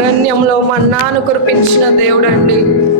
అరణ్యంలో మన్నాను కురిపించిన దేవుడండి.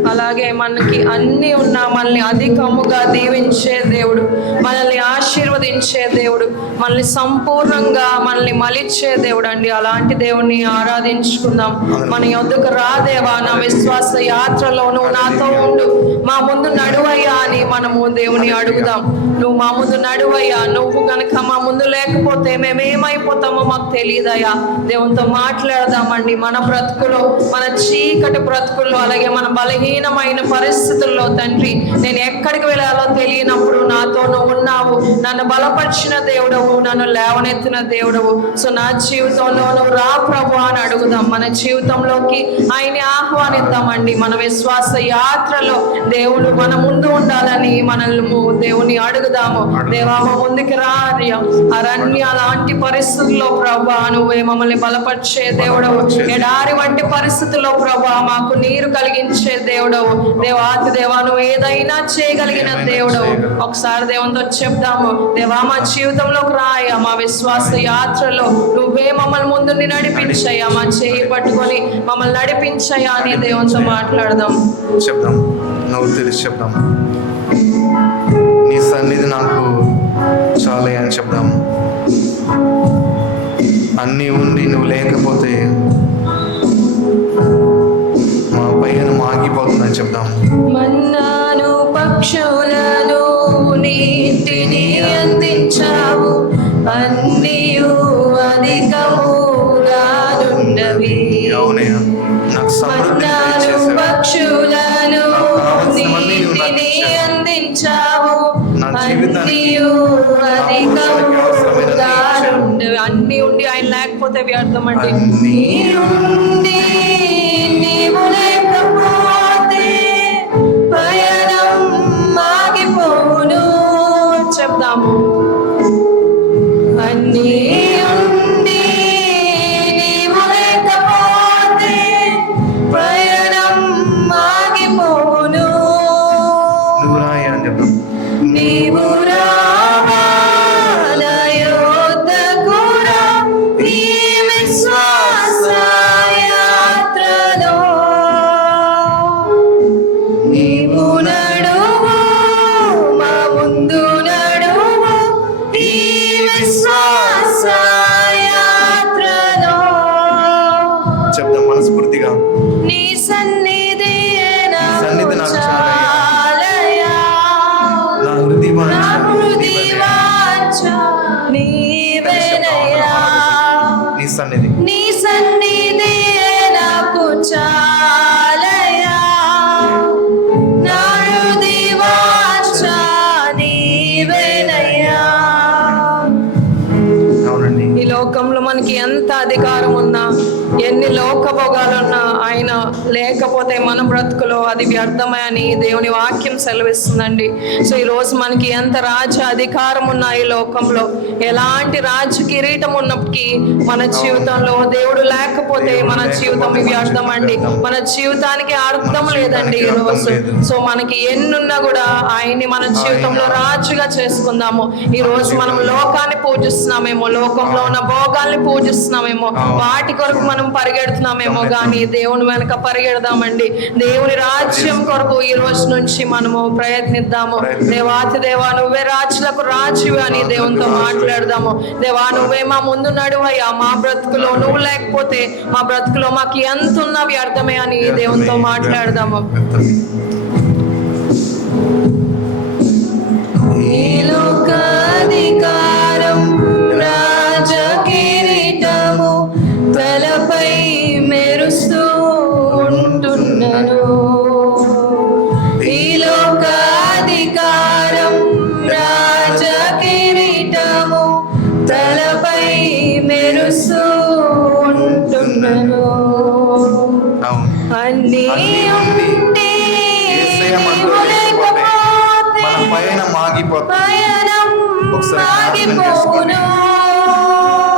అలాగే మనకి అన్ని ఉన్న మనల్ని అధికముగా దీవించే దేవుడు మనల్ని ఆశీర్వదించే దేవుడు మనల్ని సంపూర్ణంగా మనల్ని మలిచ్చే దేవుడు అండి. అలాంటి దేవుణ్ణి ఆరాధించుకుందాం. మన యొద్దకు రాదేవా నా విశ్వాస యాత్రలో నువ్వు నాతో ఉండు. మా ముందు నడువయ్యా అని మనము దేవుని అడుగుదాం. నువ్వు మా ముందు నడువయ్యా నువ్వు కనుక మా ముందు లేకపోతే మేమేమైపోతామో మాకు తెలియదయ్యా దేవునితో మాట్లాడదామండి. మన బ్రతుకులో మన చీకటి బ్రతుకుల్లో అలాగే మన బలహీనమైన పరిస్థితుల్లో తండ్రి నేను ఎక్కడికి వెళ్ళాలో తెలియనప్పుడు నాతో నువ్వు ఉన్నావు. నన్ను బలపరిచిన దేవుడవు నన్ను లేవనెత్తిన దేవుడవు. సో నా జీవితంలో నువ్వు రా ప్రభు అని అడుగుదాం. మన జీవితంలోకి ఆయన్ని ఆహ్వానిద్దామండి. మన విశ్వాస యాత్రలో దేవుడు మన ముందు ఉండాలని మనల్ని దేవుని అడుగుదాము. దేవా ముందుకి ముందుకు రా అరణ్య లాంటి పరిస్థితుల్లో ప్రభా నువ్వే మమ్మల్ని బలపరిచే దేవుడవు. ఎడారి వంటి పరిస్థితుల్లో ప్రభా మాకు నీరు కలిగించే దేవుడు దేవుడవు. దేవాతి దేవా నువ్వు ఏదైనా చేయగలిగిన దేవుడవు. ఒకసారి దేవునితో చెప్దాము. దేవా మా జీవితంలోకి రాయ మా విశ్వాస యాత్రలో నువ్వే మమ్మల్ని ముందుండి నడిపించయ్యా. మా చేయి పట్టుకొని మమ్మల్ని నడిపించయ్యా అని దేవునితో మాట్లాడదాం. చెప్దాం. నవ్వు తెలిసి చెప్దాం. నీ సన్నిధి నాకు చాలే అని చెప్దాం. అన్నీ ఉండి నువ్వు లేకపోతే ఆగిపోతుందని చెప్దాం మన్నాను పక్షులను నీటిని అందించావు. అన్నీయు అధికముగా నాకు సమృద్ధి. పక్షులను నీటిని. అందించావు. నా అధికముగా అన్ని ఉండి ఆయన లేకపోతే వ్యర్థం అండి. అన్నీ బ్రతుకులో అది వ్యర్థమే అని దేవుని వాక్యం సెలవిస్తుందండి. సో ఈ రోజు మనకి ఎంత రాజ అధికారం ఉన్నాయి ఈ లోకంలో? ఎలాంటి రాజ్య కిరీటం ఉన్నప్పటికీ మన జీవితంలో దేవుడు లేక లేకపోతే మన జీవితం వ్యర్థం అండి మన జీవితానికి అర్థం లేదండి ఈ రోజు సో మనకి ఎన్నున్నా కూడా ఆయన్ని మన జీవితంలో రాజుగా చేసుకుందాము. ఈ రోజు మనం లోకాన్ని పూజిస్తున్నామేమో లోకంలో ఉన్న భోగాల్ని పూజిస్తున్నామేమో వాటి కొరకు మనం పరిగెడుతున్నామేమో కానీ దేవుని వెనక పరిగెడదామండి. దేవుని రాజ్యం కొరకు ఈ రోజు నుంచి మనము ప్రయత్నిద్దాము. దేవాతి దేవా నువ్వే రాజులకు రాజు అని దేవునితో మాట్లాడదాము. దేవా నువ్వే మా ముందు నడువయ్యా మా బ్రతుకులో నువ్వు లేకపోతే మా బ్రతుకులో మాకు ఎంత ఉన్నా వ్యర్థమే అని దేవునితో మాట్లాడదాము.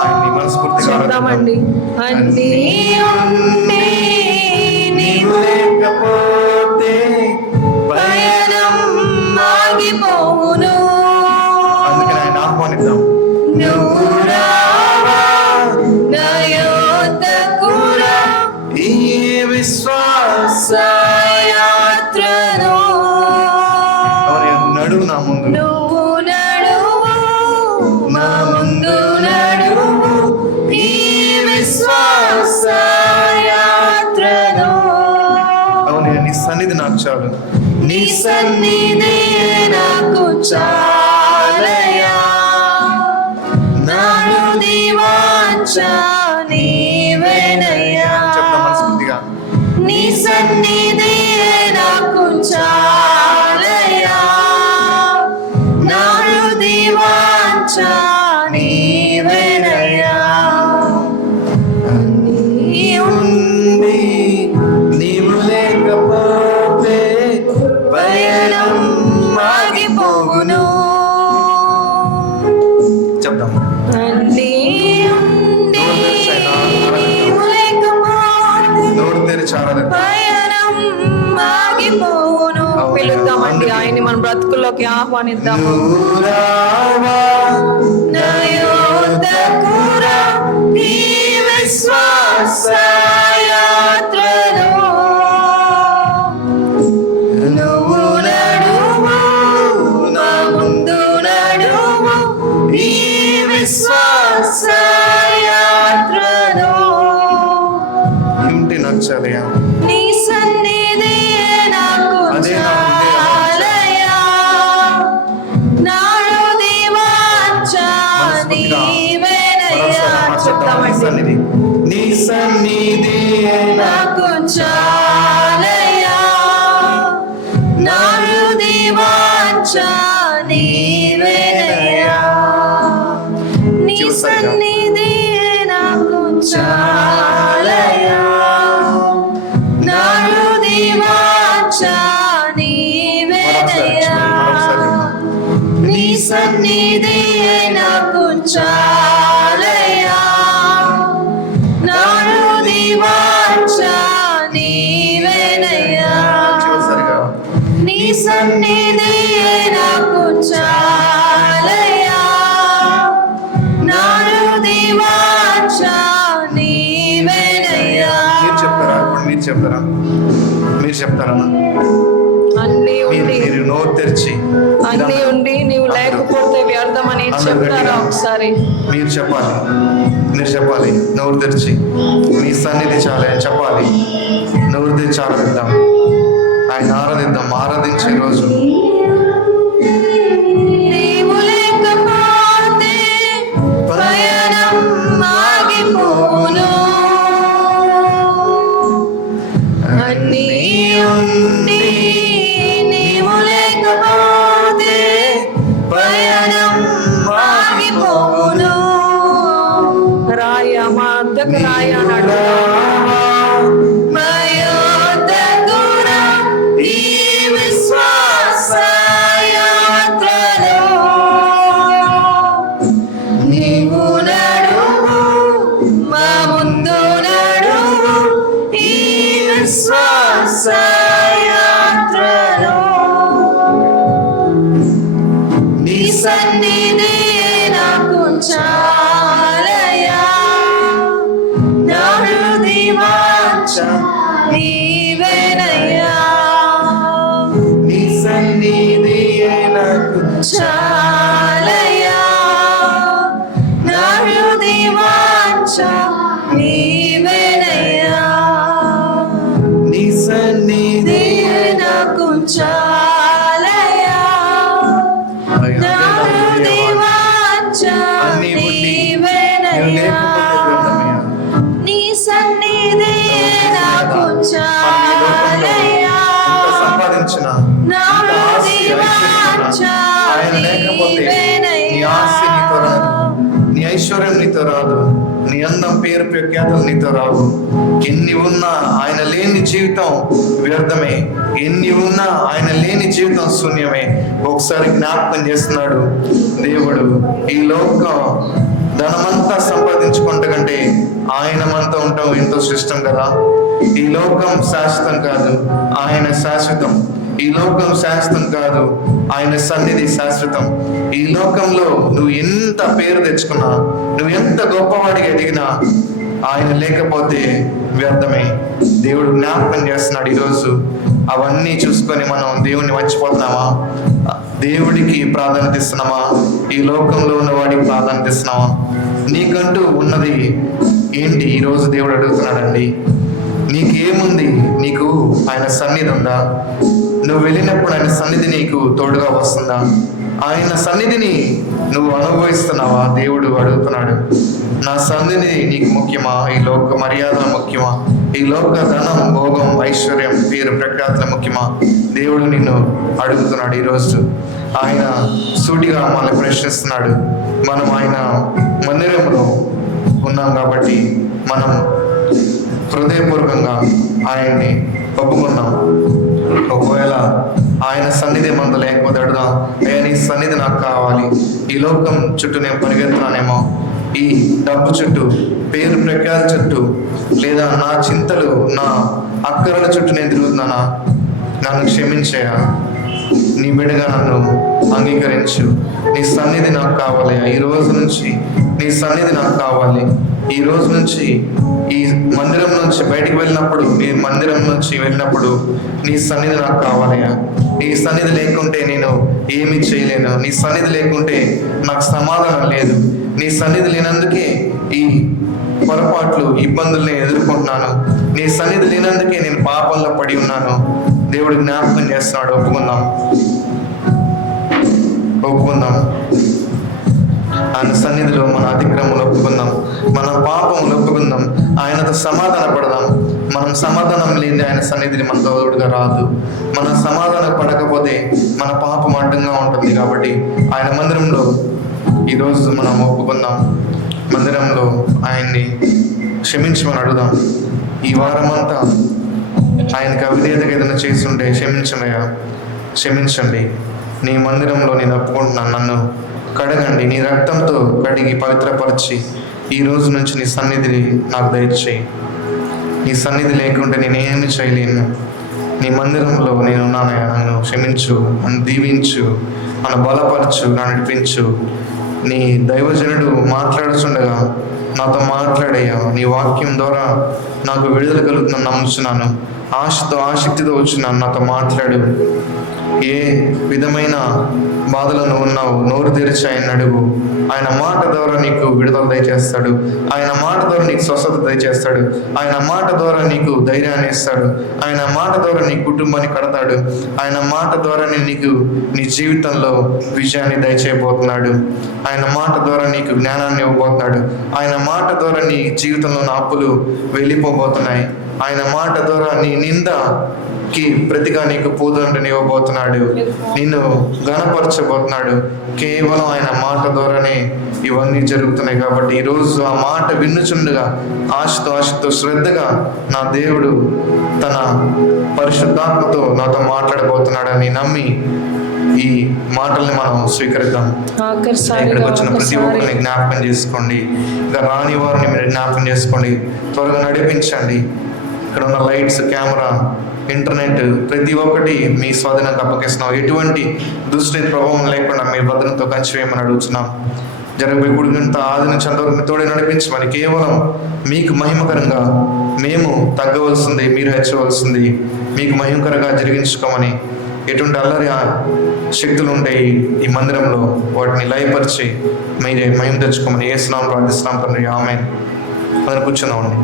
ఆయన్ని మనస్ఫూర్తిగా സന്നിധിയെ നാക്കു ചാ ఆహ్వానిద్దాము. విశ్వాస మీరు చెప్తారా? మీరు చెప్తారా? అన్ని ఉండి. మీరు నోరు తెరిచి అన్ని ఉండి నీవు లేకపోతే వ్యర్థం అని చెప్తారా ఒకసారి? మీరు చెప్పాలి. మీరు చెప్పాలి. నోరు తెరిచి. మీ సన్నిధి చాలా చెప్పాలి. నోరు తెరిచి ఆరాధిద్దాం. ఆయన ఆరాధిద్దాం. ఆరాధించే రోజు. Krishna. ప్రఖ్యాతలు నీతో రావు. ఎన్ని ఉన్నా ఆయన లేని జీవితం వ్యర్థమే. ఎన్ని ఉన్నా ఆయన లేని జీవితం శూన్యమే. ఒకసారి జ్ఞాపకం చేస్తున్నాడు దేవుడు. ఈ లోకం ధనమంతా సంపాదించుకుంట కంటే ఆయన మనతో ఉండటం ఎంతో శ్రేష్టం కదా. ఈ లోకం శాశ్వతం కాదు ఆయన శాశ్వతం. ఈ లోకం శాశ్వతం కాదు ఆయన సన్నిధి శాశ్వతం. ఈ లోకంలో నువ్వు ఎంత పేరు తెచ్చుకున్నా నువ్వు ఎంత గొప్పవాడిగా ఎదిగినా ఆయన లేకపోతే వ్యర్థమే. దేవుడు జ్ఞాపకం చేస్తున్నాడు ఈరోజు. అవన్నీ చూసుకొని మనం దేవుణ్ణి మర్చిపోతున్నామా? దేవుడికి ప్రాధాన్యత ఇస్తున్నామా? ఈ లోకంలో ఉన్న వాడికి ప్రాధాన్యత ఇస్తున్నామా? నీకంటూ ఉన్నది ఏంటి? ఈరోజు దేవుడు అడుగుతున్నాడండి. నీకేముంది? నీకు ఆయన సన్నిధి ఉందా? నువ్వు వెళ్ళినప్పుడు ఆయన సన్నిధి నీకు తోడుగా వస్తుందా? ఆయన సన్నిధిని నువ్వు అనుభవిస్తున్నావా? దేవుడు అడుగుతున్నాడు. నా సన్నిధి నీకు ముఖ్యమా? ఈ లోక మర్యాదలు ముఖ్యమా? ఈ లోక ధనం భోగం ఐశ్వర్యం పేరు ప్రఖ్యాతులు ముఖ్యమా? దేవుడు నిన్ను అడుగుతున్నాడు ఈరోజు. ఆయన సూటిగా మనల్ని ప్రశ్నిస్తున్నాడు. మనం ఆయన మందిరంలో ఉన్నాం కాబట్టి మనం హృదయపూర్వకంగా ఆయన్ని ఒప్పుకున్నాం ఒకవేళ ఆయన సన్నిధి మంద లేకపోతే అడుగుదాం. అయ్యా నీ సన్నిధి నాకు కావాలి. ఈ లోకం చుట్టూ నేను పరిగెత్తున్నానేమో ఈ డబ్బు చుట్టూ పేరు ప్రఖ్యాతి చుట్టూ లేదా నా చింతలు నా అక్కరల చుట్టూ నేను తిరుగుతున్నానా? నన్ను క్షమించేయా నీ బిడ్డగా నన్ను అంగీకరించు. నీ సన్నిధి నాకు కావాలి. ఈ రోజు నుంచి నీ సన్నిధి నాకు కావాలి. ఈ రోజు నుంచి ఈ మందిరం నుంచి బయటికి వెళ్ళినప్పుడు నీ మందిరం నుంచి వెళ్ళినప్పుడు నీ సన్నిధి నాకు కావాలయ్యా. నీ సన్నిధి లేకుంటే నేను ఏమీ చేయలేను. నీ సన్నిధి లేకుంటే నాకు సమాధానం లేదు. నీ సన్నిధి లేనందుకే ఈ పొరపాట్లు ఇబ్బందులు నేను ఎదుర్కొంటున్నాను. నీ సన్నిధి లేనందుకే నేను పాపంలో పడి ఉన్నాను. దేవుడు జ్ఞాపకం చేస్తున్నాడు ఒప్పుకుందాం. ఒప్పుకుందాం. ఆయన సన్నిధిలో మన అతిక్రమం ఒప్పుకుందాం మన పాపం ఒప్పుకుందాం ఆయనతో సమాధాన పడదాం మనం సమాధానం లేని ఆయన సన్నిధిని మన తోడుగా రాదు. మన సమాధాన పడకపోతే మన పాపం అడ్డంగా ఉంటుంది కాబట్టి ఆయన మందిరంలో ఈరోజు మనం ఒప్పుకుందాం. మందిరంలో ఆయన్ని క్షమించమని అడుగుదాం. ఈ వారమంతా ఆయనకు అవిధేయత ఏదైనా చేస్తుంటే క్షమించమయ్యా. క్షమించండి. నీ మందిరంలో నేను ఒప్పుకుంటున్నాను నన్ను. కడగండి నీ రక్తంతో కడిగి పవిత్రపరిచి ఈ రోజు నుంచి నీ సన్నిధిని నాకు దయచేయి. నీ సన్నిధి లేకుంటే నేనేమి చేయలేను. నీ మందిరంలో నేను ఉన్నానయ్యా నన్ను క్షమించు నన్ను దీవించు నన్ను బలపరచు నన్ను నడిపించు. నీ దైవజనుడు మాట్లాడుచుండగా నాతో మాట్లాడయ్యా నీ వాక్యం ద్వారా నాకు విడుదల కలుగుతుందని నమ్ముచున్నాను. ఆశతో ఆసక్తితో వచ్చున్నాను నాతో మాట్లాడు. ఏ విధమైన బాధలో నువ్వు ఉన్నావు? నోరు తెరిచి ఆయన అడుగు. ఆయన మాట ద్వారా నీకు విడుదల దయచేస్తాడు. ఆయన మాట ద్వారా నీకు స్వస్థత దయచేస్తాడు. ఆయన మాట ద్వారా నీకు ధైర్యాన్ని ఇస్తాడు. ఆయన మాట ద్వారా నీ కుటుంబాన్ని కడతాడు. ఆయన మాట ద్వారానే నీకు నీ జీవితంలో విజయాన్ని దయచేయబోతున్నాడు. ఆయన మాట ద్వారా నీకు జ్ఞానాన్ని ఇవ్వబోతున్నాడు. ఆయన మాట ద్వారా నీ జీవితంలో అప్పులు వెళ్ళిపోబోతున్నాయి ఆయన మాట ద్వారా నీ నిందకి ప్రతిగా నీకు పూదండని ఇవ్వబోతున్నాడు నిన్ను గణపరచబోతున్నాడు కేవలం ఆయన మాట ద్వారానే ఇవన్నీ జరుగుతున్నాయి కాబట్టి ఈరోజు ఆ మాట విన్నుచుండగా ఆశతో ఆశతో శ్రద్ధగా నా దేవుడు తన పరిశుద్ధాత్మతో నాతో మాట్లాడబోతున్నాడని నమ్మి ఈ మాటల్ని మనం స్వీకరిద్దాం. ఇక్కడికి వచ్చిన ప్రతి ఒక్కరిని జ్ఞాపకం చేసుకోండి. ఇంకా రాని వారిని మీరు జ్ఞాపకం చేసుకోండి. త్వరగా నడిపించండి. ఇక్కడ ఉన్న లైట్స్ కెమెరా ఇంటర్నెట్ ప్రతి ఒక్కటి మీ స్వాధీనంకి అప్పగిస్తున్నాం ఎటువంటి దుష్టి ప్రభావం లేకుండా మీ భద్రతతో కంచివేయమని అడుగుతున్నాం. జరగబోయే గుడిగంత ఆది నుంచి అంతవరకు మీ తోడే నడిపించమని కేవలం మీకు మహిమకరంగా మేము తగ్గవలసింది మీరు హెచ్చవలసింది మీకు మహిమకరంగా జరిగించుకోమని ఎటువంటి అల్లరి శక్తులు ఉంటాయి ఈ మందిరంలో వాటిని లయపరిచి మీరే మహిమ తెచ్చుకోమని ఏ స్నానం ప్రార్థిస్తున్నాం తండ్రి. ఆమె అందరు కూర్చున్నామండి.